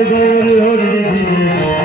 eder dedi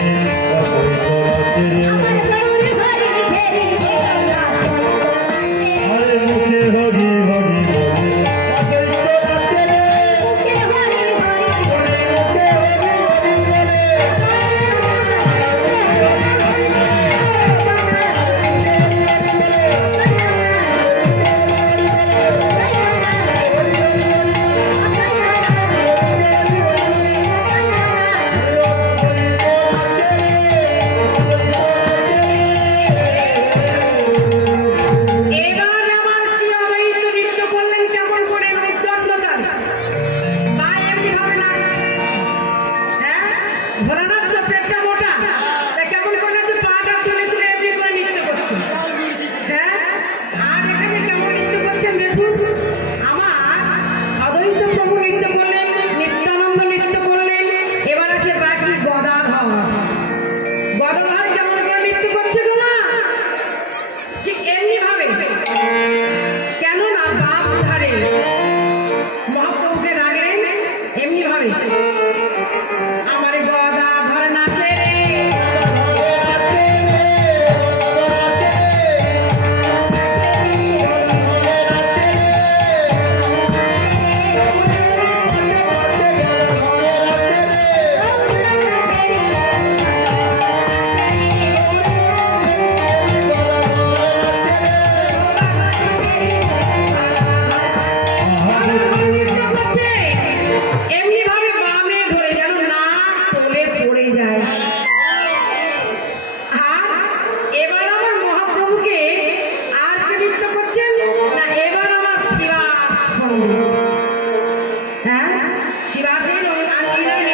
七八十一中的八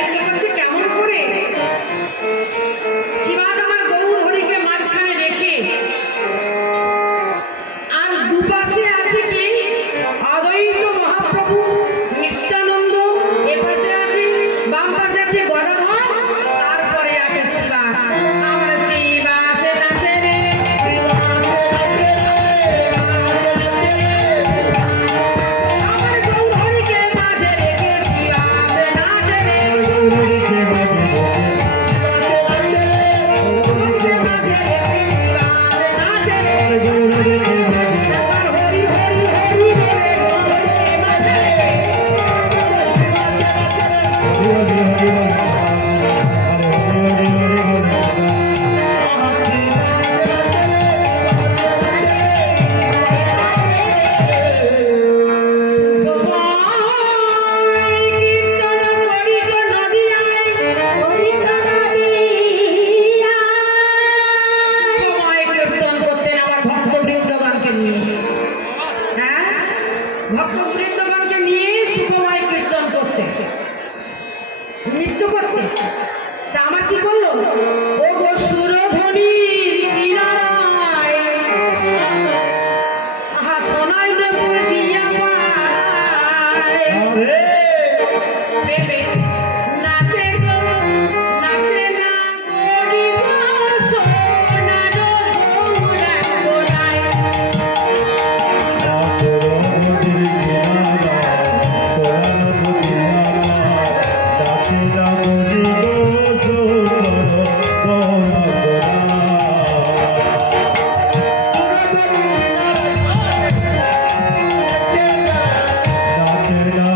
কি বলল? ও গো সুরধনী আহা সোনার দিয়া পায়। Gracias.